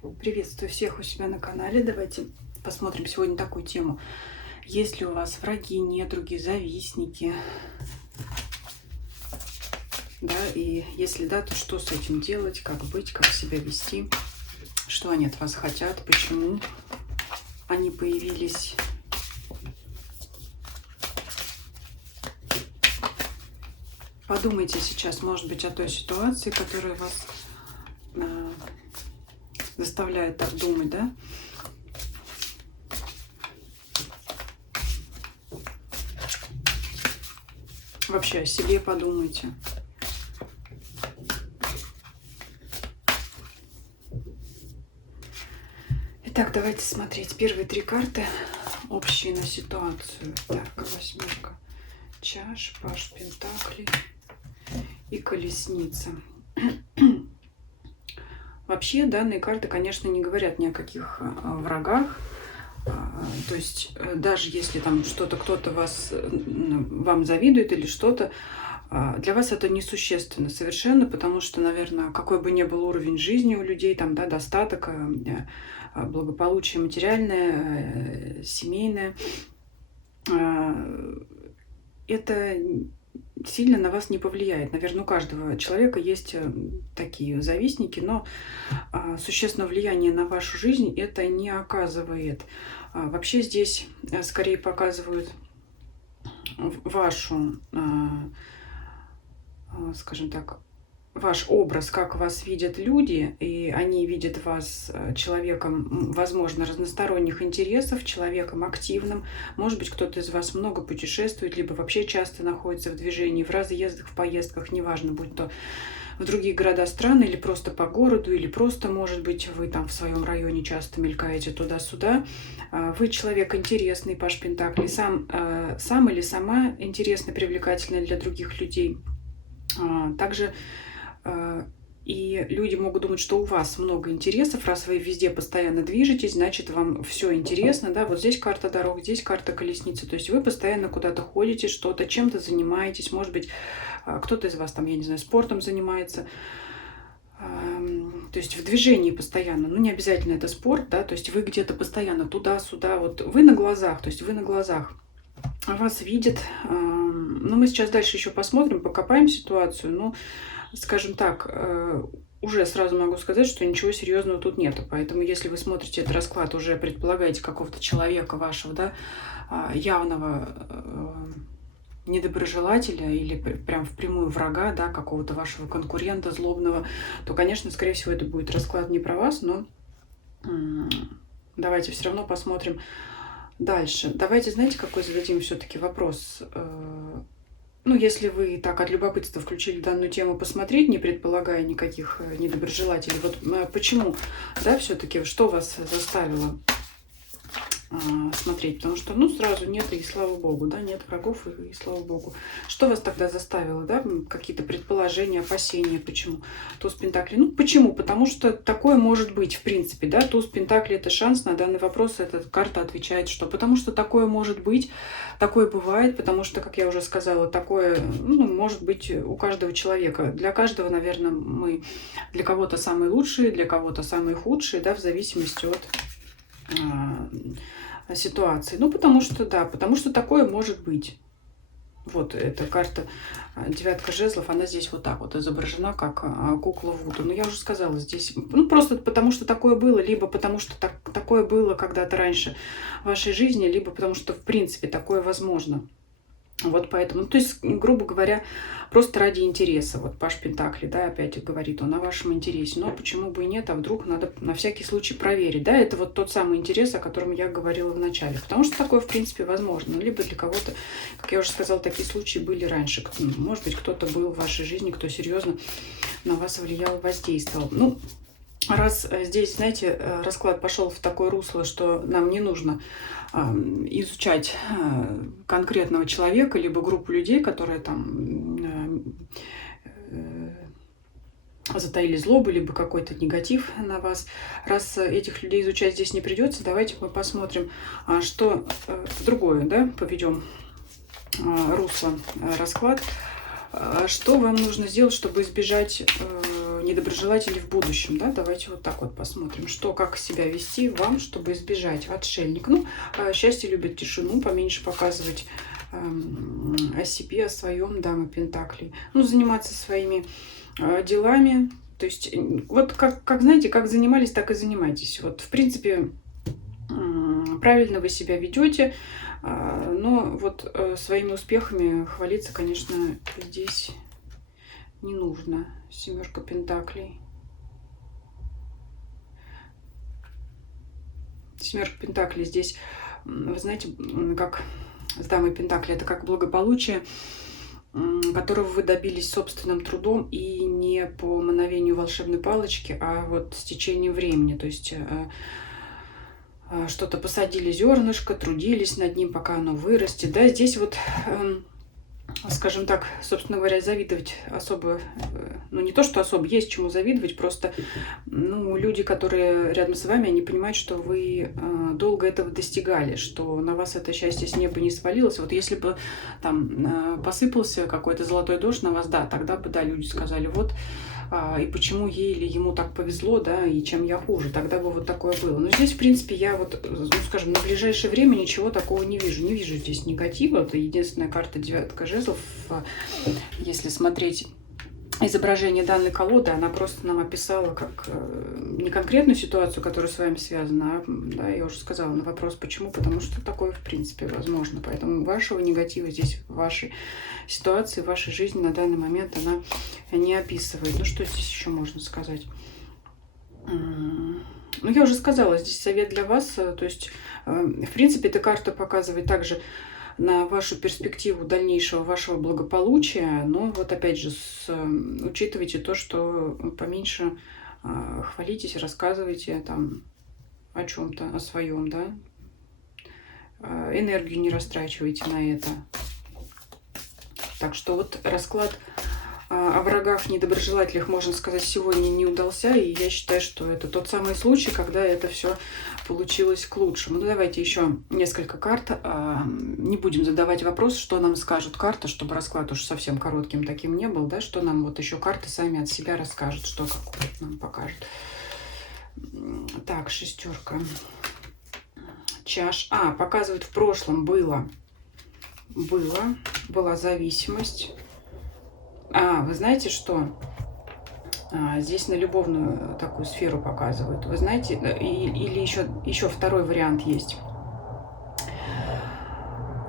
Приветствую всех у себя на канале. Давайте посмотрим сегодня такую тему. Есть ли у вас враги, недруги, завистники? Да, и если да, то что с этим делать, как быть, как себя вести? Что они от вас хотят, почему они появились? Подумайте сейчас, может быть, о той ситуации, которая вас заставляет так думать, да? Вообще о себе подумайте. Итак, давайте смотреть первые три карты, общие на ситуацию. Так, восьмерка чаш, паж пентаклей и колесница. Вообще данные карты, конечно, не говорят ни о каких врагах. То есть даже если там что-то кто-то вам завидует или что-то, для вас это несущественно совершенно, потому что, наверное, какой бы ни был уровень жизни у людей, там, да, достаток, благополучие материальное, семейное, это сильно на вас не повлияет. Наверное, у каждого человека есть такие завистники, но существенного влияния на вашу жизнь это не оказывает. Вообще здесь скорее показывают вашу, скажем так, ваш образ, как вас видят люди, и они видят вас человеком, возможно, разносторонних интересов, человеком активным. Может быть, кто-то из вас много путешествует, либо вообще часто находится в движении, в разъездах, в поездках, неважно, будь то в другие города, страны, или просто по городу, или просто, может быть, вы там в своем районе часто мелькаете туда-сюда. Вы человек интересный, паж пентаклей, сам или сама интересная, привлекательная для других людей. Также и люди могут думать, что у вас много интересов, раз вы везде постоянно движетесь, значит, вам все интересно, да, вот здесь карта дорог, здесь карта колесницы, то есть вы постоянно куда-то ходите, что-то, чем-то занимаетесь, может быть, кто-то из вас там, я не знаю, спортом занимается, то есть в движении постоянно, ну, не обязательно это спорт, да, то есть вы где-то постоянно туда-сюда, вот вы на глазах, то есть вы на глазах, вас видят, но мы сейчас дальше еще посмотрим, покопаем ситуацию, ну, скажем так, уже сразу могу сказать, что ничего серьезного тут нету. Поэтому, если вы смотрите этот расклад, уже предполагаете какого-то человека вашего, да, явного недоброжелателя или прям впрямую врага, да, какого-то вашего конкурента злобного, то, конечно, скорее всего, это будет расклад не про вас, но давайте все равно посмотрим дальше. Давайте, знаете, какой зададим все-таки вопрос? Ну, если вы так от любопытства включили данную тему посмотреть, не предполагая никаких недоброжелателей, вот почему, да, все-таки, что вас заставило смотреть? Потому что, ну, сразу нет, и слава богу, да, нет врагов, и слава богу. Что вас тогда заставило, да, какие-то предположения, опасения, почему? Туз пентаклей, ну, почему? Потому что такое может быть, в принципе, да, туз пентаклей — это шанс на данный вопрос, эта карта отвечает, что? Потому что такое может быть, такое бывает, потому что, как я уже сказала, такое, ну, может быть у каждого человека. Для каждого, наверное, мы для кого-то самые лучшие, для кого-то самые худшие, да, в зависимости от ситуации. Ну, потому что, да, потому что такое может быть. Вот эта карта, девятка жезлов, она здесь вот так вот изображена, как кукла Вуду. Но я уже сказала, здесь, ну, просто потому что такое было, либо потому что такое было когда-то раньше в вашей жизни, либо потому что, в принципе, такое возможно. Вот поэтому, ну, то есть, грубо говоря, просто ради интереса. Вот паж пентаклей, да, опять говорит он о вашем интересе. Но почему бы и нет, а вдруг надо на всякий случай проверить. Да, это вот тот самый интерес, о котором я говорила в начале. Потому что такое, в принципе, возможно. Либо для кого-то, как я уже сказала, такие случаи были раньше. Может быть, кто-то был в вашей жизни, кто серьезно на вас влиял, воздействовал. Ну, раз здесь, знаете, расклад пошел в такое русло, что нам не нужно изучать конкретного человека, либо группу людей, которые там затаили злобу, либо какой-то негатив на вас. Раз этих людей изучать здесь не придется, давайте мы посмотрим, что другое, да, поведем русло расклад. Что вам нужно сделать, чтобы избежать недоброжелатели в будущем, да, давайте вот так вот посмотрим, что, как себя вести вам, чтобы избежать. Отшельник, ну, счастье любит тишину, поменьше показывать о себе, о своем, дама Пентаклей, ну, заниматься своими делами, то есть вот как знаете, как занимались, так и занимайтесь, вот, в принципе, правильно вы себя ведете, но вот своими успехами хвалиться, конечно, здесь не нужно. Семерка Пентаклей. Семерка Пентаклей здесь, вы знаете, как с дамой Пентаклей, это как благополучие, которого вы добились собственным трудом и не по мановению волшебной палочки, а вот с течением времени. То есть что-то посадили зернышко, трудились над ним, пока оно вырастет. Да, здесь вот, скажем так, собственно говоря, завидовать особо, ну не то, что особо, есть чему завидовать, просто, ну, люди, которые рядом с вами, они понимают, что вы долго этого достигали, что на вас это счастье с неба не свалилось. Вот если бы там посыпался какой-то золотой дождь на вас, да, тогда бы, да, люди сказали, вот, и почему ей или ему так повезло, да, и чем я хуже, тогда бы вот такое было. Но здесь, в принципе, я вот, ну, скажем, на ближайшее время ничего такого не вижу. Не вижу здесь негатива. Это единственная карта девятка жезлов. Если смотреть изображение данной колоды, она просто нам описала как не конкретную ситуацию, которая с вами связана, а, да, я уже сказала на вопрос, почему, потому что такое, в принципе, возможно. Поэтому вашего негатива здесь, в вашей ситуации, в вашей жизни на данный момент она не описывает. Ну, что здесь еще можно сказать? Ну, я уже сказала, здесь совет для вас. То есть, в принципе, эта карта показывает также на вашу перспективу дальнейшего вашего благополучия. Но вот опять же, учитывайте то, что поменьше хвалитесь, рассказывайте там о чем-то, о своем, да. Энергию не растрачивайте на это. Так что вот расклад о врагах, недоброжелателях, можно сказать, сегодня не удался. И я считаю, что это тот самый случай, когда это все получилось к лучшему. Ну, давайте еще несколько карт. Не будем задавать вопрос, что нам скажут карты, чтобы расклад уж совсем коротким таким не был, да, что нам вот еще карты сами от себя расскажут, что какое нам покажут. Так, шестерка чаш. Показывает, в прошлом была зависимость. Вы знаете, что здесь на любовную такую сферу показывают. Вы знаете, или еще второй вариант есть.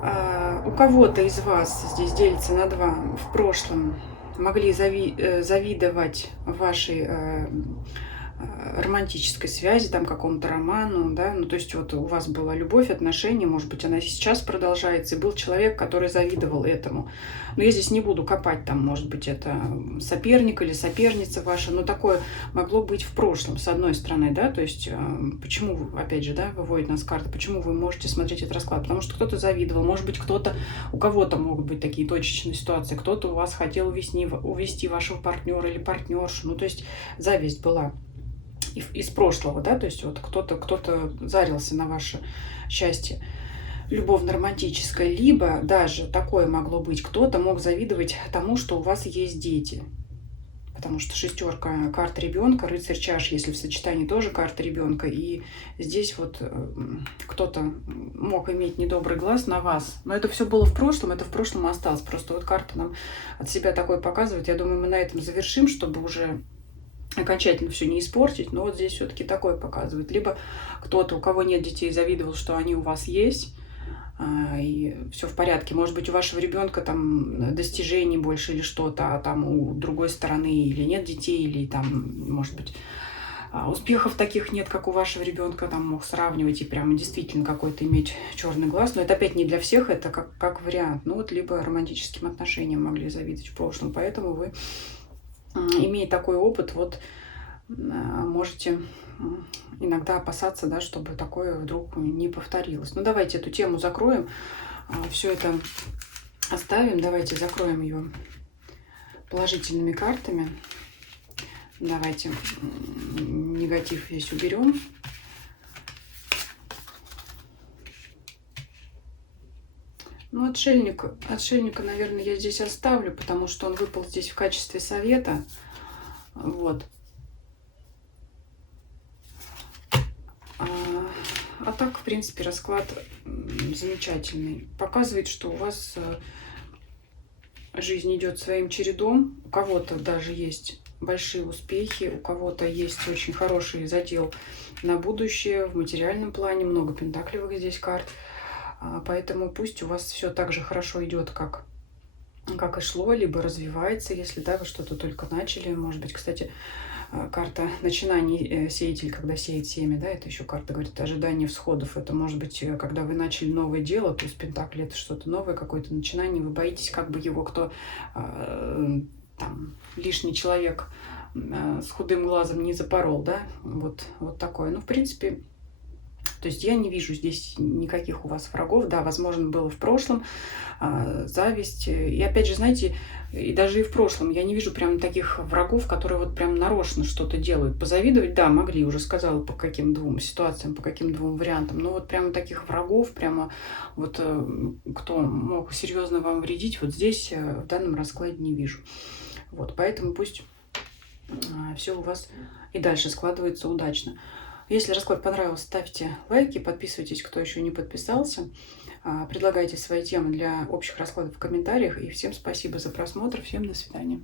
У кого-то из вас здесь делится на два. В прошлом могли завидовать вашей романтической связи, там какому-то роману, да, ну то есть вот у вас была любовь, отношения, может быть, она сейчас продолжается, и был человек, который завидовал этому. Но я здесь не буду копать, там, может быть, это соперник или соперница ваша, но такое могло быть в прошлом, с одной стороны, да, то есть почему, опять же, да, выводит нас карта, почему вы можете смотреть этот расклад, потому что кто-то завидовал, может быть, кто-то, у кого-то могут быть такие точечные ситуации, кто-то у вас хотел увести вашего партнера или партнершу, ну то есть зависть была из прошлого, да, то есть вот кто-то зарился на ваше счастье любовно-романтическое, либо даже такое могло быть, кто-то мог завидовать тому, что у вас есть дети, потому что шестерка карта ребенка, рыцарь чаш, если в сочетании тоже карта ребенка, и здесь вот кто-то мог иметь недобрый глаз на вас, но это все было в прошлом, это в прошлом осталось, просто вот карта нам от себя такое показывает. Я думаю, мы на этом завершим, чтобы уже окончательно все не испортить, но вот здесь все-таки такое показывает. Либо кто-то, у кого нет детей, завидовал, что они у вас есть, и все в порядке. Может быть, у вашего ребенка там достижений больше или что-то, а там у другой стороны или нет детей, или там, может быть, успехов таких нет, как у вашего ребенка, там мог сравнивать и прямо действительно какой-то иметь черный глаз. Но это опять не для всех, это как вариант. Ну вот либо романтическим отношениям могли завидовать в прошлом, поэтому вы, имея такой опыт, вот можете иногда опасаться, да, чтобы такое вдруг не повторилось. Ну, давайте эту тему закроем, все это оставим, давайте закроем ее положительными картами. Давайте негатив весь уберем. Ну, отшельника, наверное, я здесь оставлю, потому что он выпал здесь в качестве совета. Вот. А так, в принципе, расклад замечательный. Показывает, что у вас жизнь идет своим чередом. У кого-то даже есть большие успехи, у кого-то есть очень хороший задел на будущее в материальном плане. Много пентаклевых здесь карт. Поэтому пусть у вас все так же хорошо идет, как и шло, либо развивается, если да, вы что-то только начали. Может быть, кстати, карта начинаний, сеятель, когда сеет семя, да, это еще карта говорит ожидание всходов. Это может быть, когда вы начали новое дело, то есть пентакли это что-то новое, какое-то начинание, вы боитесь, как бы его кто там лишний человек с худым глазом не запорол, да, вот такое. Ну, в принципе, то есть я не вижу здесь никаких у вас врагов. Да, возможно, было в прошлом зависть. И опять же, знаете, и даже и в прошлом я не вижу прям таких врагов, которые вот прям нарочно что-то делают. Позавидовать, да, могли, уже сказала, по каким двум ситуациям, по каким двум вариантам. Но вот прямо таких врагов, прямо вот кто мог серьезно вам вредить, вот здесь в данном раскладе не вижу. Вот, поэтому пусть все у вас и дальше складывается удачно. Если расклад понравился, ставьте лайки, подписывайтесь, кто еще не подписался. Предлагайте свои темы для общих раскладов в комментариях. И всем спасибо за просмотр. Всем до свидания.